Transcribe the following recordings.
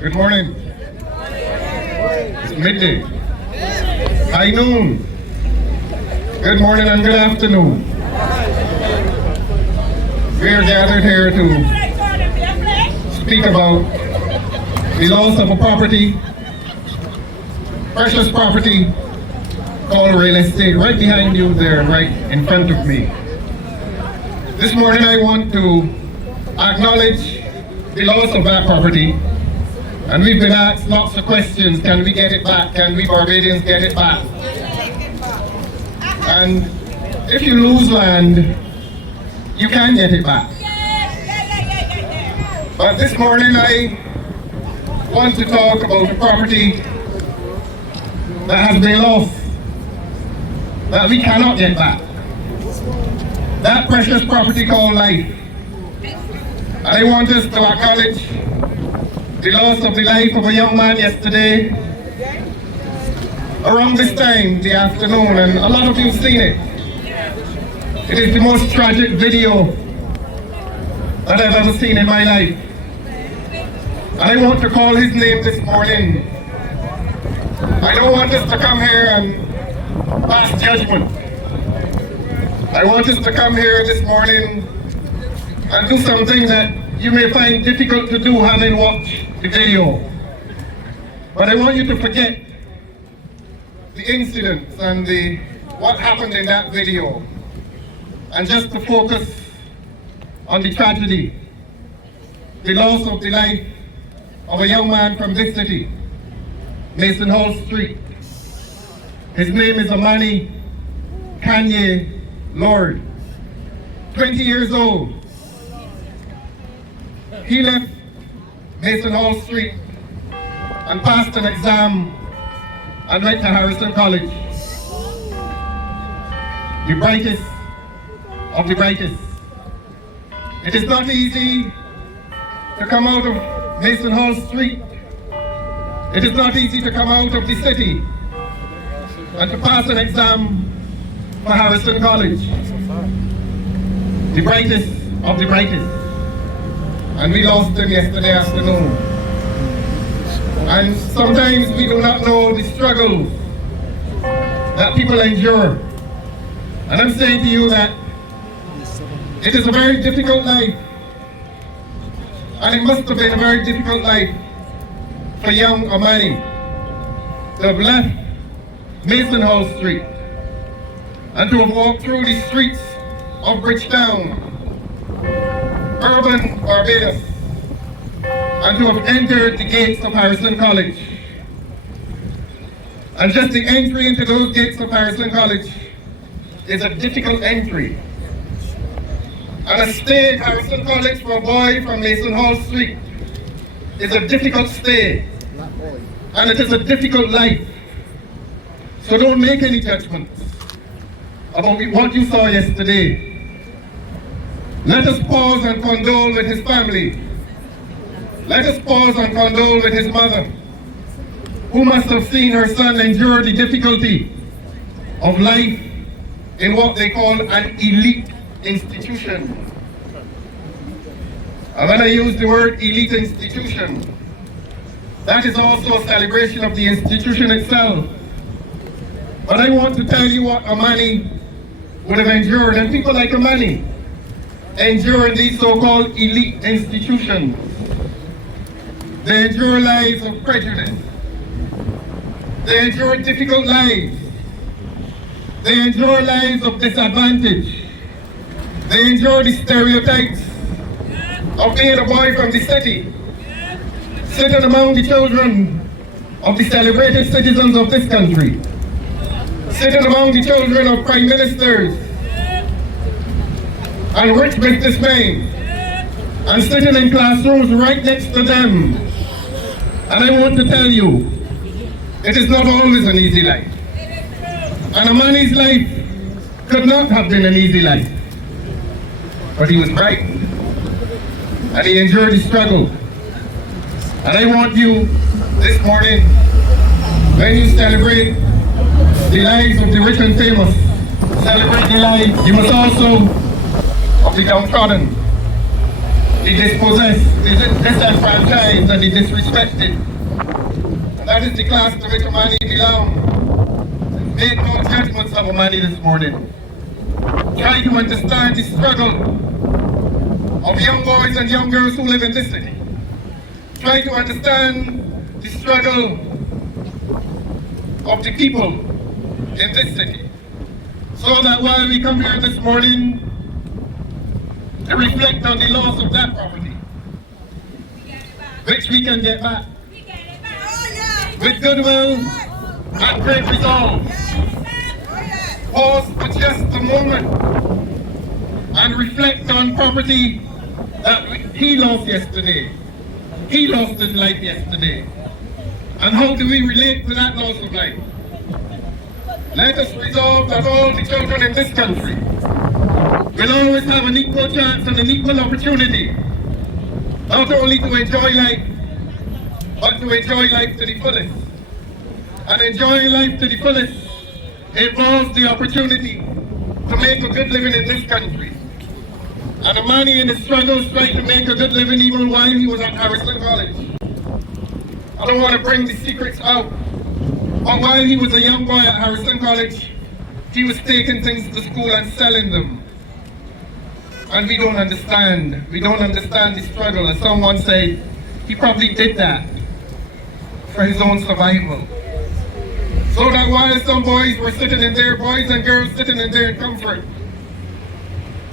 Good morning. It's midday. High noon. Good morning and good afternoon. We are gathered here to speak about the loss of a property, precious property called real estate, right behind you there, right in front of me. This morning I want to acknowledge the loss of that property. And we've been asked lots of questions. Can we get it back? Can we Barbadians get it back? And if you lose land, you can get it back. But this morning I want to talk about a property that has been lost, that we cannot get back. That precious property called life. I want us to acknowledge the loss of the life of a young man yesterday around this time, the afternoon, and a lot of you have seen it. It is the most tragic video that I've ever seen in my life. And I want to call his name this morning. I don't want us to come here and pass judgment. I want us to come here this morning and do something that you may find difficult to do having watched the video. But I want you to forget the incidents and what happened in that video, and just to focus on the tragedy, the loss of the life of a young man from this city, Mason Hall Street. His name is Amani Lorde, 20 years old. He left Mason Hall Street and passed an exam and went to Harrison College. The brightest of the brightest. It is not easy to come out of Mason Hall Street. It is not easy to come out of the city and to pass an exam for Harrison College. The brightest of the brightest. And we lost him yesterday afternoon. And sometimes we do not know the struggles that people endure. And I'm saying to you that it is a very difficult life. And it must have been a very difficult life for young Amani to have left Mason Hall Street and to have walked through the streets of Bridgetown, urban Barbados, and to have entered the gates of Harrison College. And just the entry into those gates of Harrison College is a difficult entry. And a stay at Harrison College for a boy from Mason Hall Street is a difficult stay. And it is a difficult life. So don't make any judgments about what you saw yesterday. Let us pause and condole with his family. Let us pause and condole with his mother, who must have seen her son endure the difficulty of life in what they call an elite institution. And when I use the word elite institution, that is also a celebration of the institution itself. But I want to tell you what Amani would have endured, and people like Amani endure in these so-called elite institutions. They endure lives of prejudice. They endure difficult lives. They endure lives of disadvantage. They endure the stereotypes of being a boy from the city, sitting among the children of the celebrated citizens of this country, sitting among the children of prime ministers and rich businessmen, and sitting in classrooms right next to them. And I want to tell you, it is not always an easy life. And Amani's life could not have been an easy life. But he was bright, and he endured the struggle. And I want you this morning, when you celebrate the lives of the rich and famous, celebrate the lives, you must also, of the downtrodden. the dispossessed, the disenfranchised, and the disrespected. And that is the class to which Amani belongs. Make no judgments of Amani this morning. Try to understand the struggle of young boys and young girls who live in this city. Try to understand the struggle of the people in this city. So that while we come here this morning to reflect on the loss of that property, which we can get back with goodwill and great resolve. Pause for just a moment and reflect on property that he lost yesterday. He lost his life yesterday. And how do we relate to that loss of life? Let us resolve that all the children in this country will always have an equal chance and an equal opportunity, not only to enjoy life, but to enjoy life to the fullest. And enjoying life to the fullest involves the opportunity to make a good living in this country. And Amani in his struggles tried to make a good living even while he was at Harrison College. I don't want to bring the secrets out, but while he was a young boy at Harrison College, he was taking things to school and selling them. And we don't understand the struggle. And someone said, he probably did that for his own survival. So that while some boys were sitting in there, boys and girls sitting in there in comfort,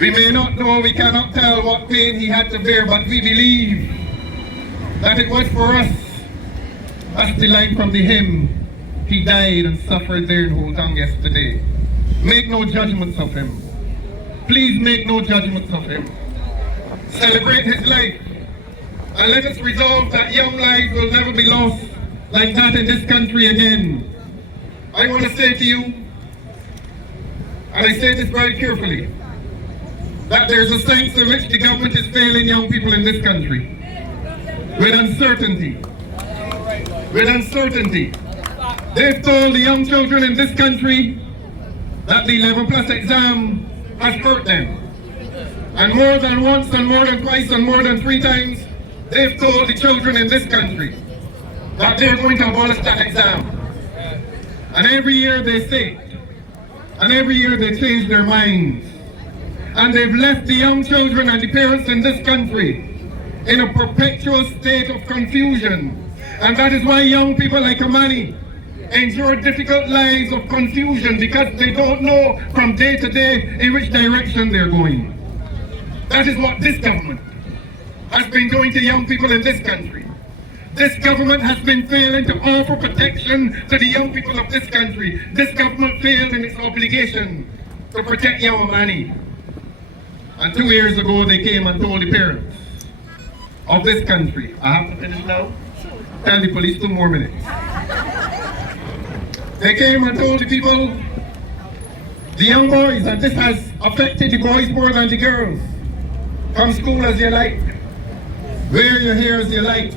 we may not know, we cannot tell what pain he had to bear, but we believe that it was for us, as the line from the hymn, he died and suffered there in Holtong yesterday. Make no judgments of him. Please make no judgments of him. Celebrate his life, and let us resolve that young lives will never be lost like that in this country again. I want to say to you, and I say this very carefully, that there's a sense in which the government is failing young people in this country. With uncertainty. With uncertainty. They've told the young children in this country that the 11+ exam has hurt them. And more than once and more than twice and more than 3 times, they've told the children in this country that they're going to abolish that exam. And every year they say it. And every year they change their minds. And they've left the young children and the parents in this country in a perpetual state of confusion. And that is why young people like Amani endure difficult lives of confusion, because they don't know from day to day in which direction they're going. That is what this government has been doing to young people in this country. This government has been failing to offer protection to the young people of this country. This government failed in its obligation to protect young Amani. And 2 years ago they came and told the parents of this country, I have to finish now? Tell the police 2 more minutes. They came and told the people, the young boys, and this has affected the boys more than the girls. Come school as you like, wear your hair as you like.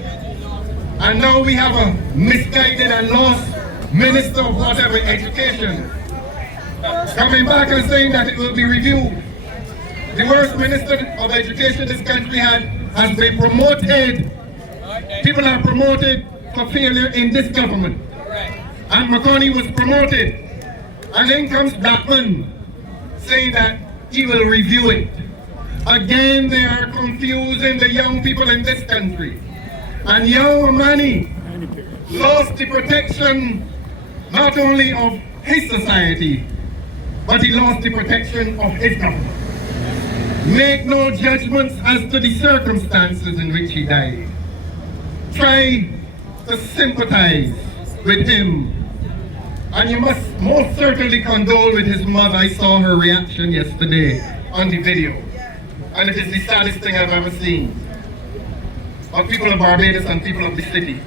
And now we have a misguided and lost minister of whatever education coming back and saying that it will be reviewed. The worst minister of education this country has been promoted. People are promoted for failure in this government. And McConney was promoted. And then comes Blackman saying that he will review it. Again, they are confusing the young people in this country. And young Amani lost the protection not only of his society, but he lost the protection of his government. Make no judgments as to the circumstances in which he died. Try to sympathize with him. And you must most certainly condole with his mother. I saw her reaction yesterday on the video. And it is the saddest thing I've ever seen. But people of Barbados and people of the city,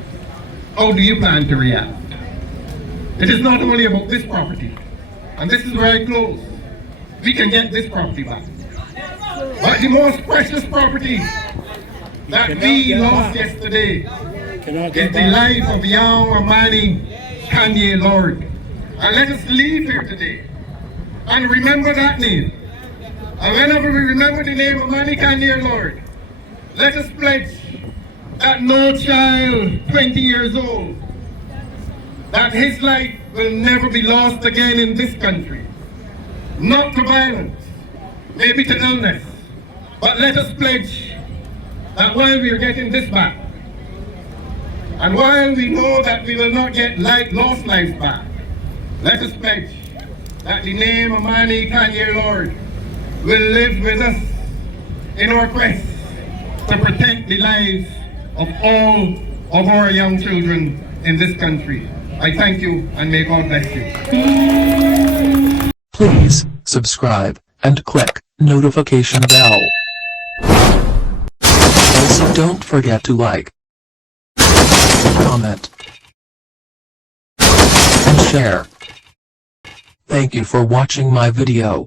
how do you plan to react? It is not only about this property. And this is where I close. We can get this property back. But the most precious property that we lost yesterday is the life of young Amani Kanye Lorde. And let us leave here today and remember that name. And whenever we remember the name of Amani Kanye Lorde, Let us pledge that no child 20 years old, that his life will never be lost again in this country. Not to violence, maybe to illness, but let us pledge that while we are getting this back, and while we know that we will not get lost lives back, let us pledge that the name Amani Lorde will live with us in our quest to protect the lives of all of our young children in this country. I thank you and may God bless you. Please subscribe and click notification bell. Also don't forget to like, comment, and share. Thank you for watching my video.